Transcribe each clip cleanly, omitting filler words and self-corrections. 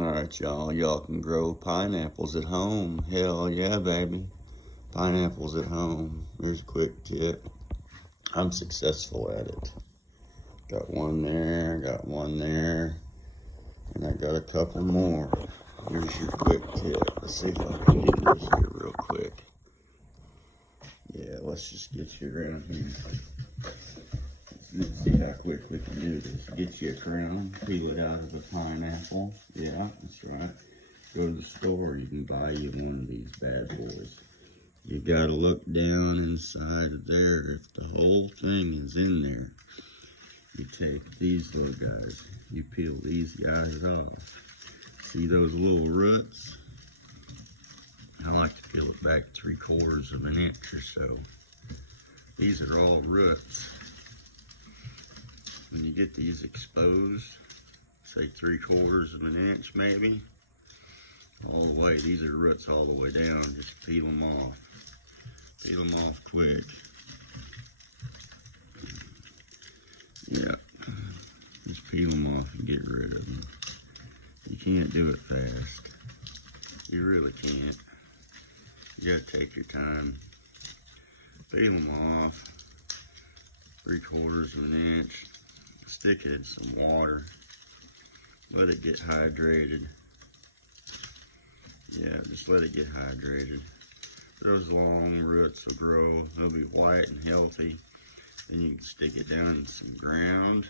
Alright, y'all can grow pineapples at home. Hell yeah, baby. Pineapples at home. Here's a quick tip. I'm successful at it. Got one there, and I got a couple more. Here's your quick tip. Let's see if I can do this here real quick. Yeah, let's just get you around here. Let's see how quick we can do this. Get you a crown, peel it out of a pineapple. Yeah, that's right. Go to the store, you can buy you one of these bad boys. You gotta look down inside of there. If the whole thing is in there, you take these little guys, you peel these guys off. See those little roots? I like to peel it back 3/4 of an inch or so. These are all roots. When you get these exposed, say 3/4 of an inch maybe, all the way, these are roots all the way down, just peel them off. Peel them off quick. Yeah, just peel them off and get rid of them. You can't do it fast. You really can't. You gotta take your time. Peel them off, 3/4 of an inch. Stick it in some water. Let it get hydrated. Yeah, just let it get hydrated. Those long roots will grow. They'll be white and healthy. Then you can stick it down in some ground,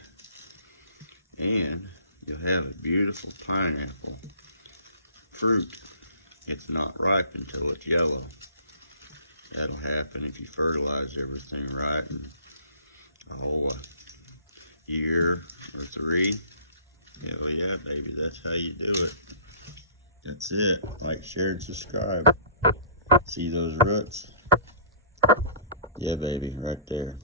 and you'll have a beautiful pineapple fruit. It's not ripe until it's yellow. That'll happen if you fertilize everything right in a year or 3. Hell yeah, baby, that's how you do it. That's it. Like, share, and subscribe. See those roots? Yeah, baby, right there.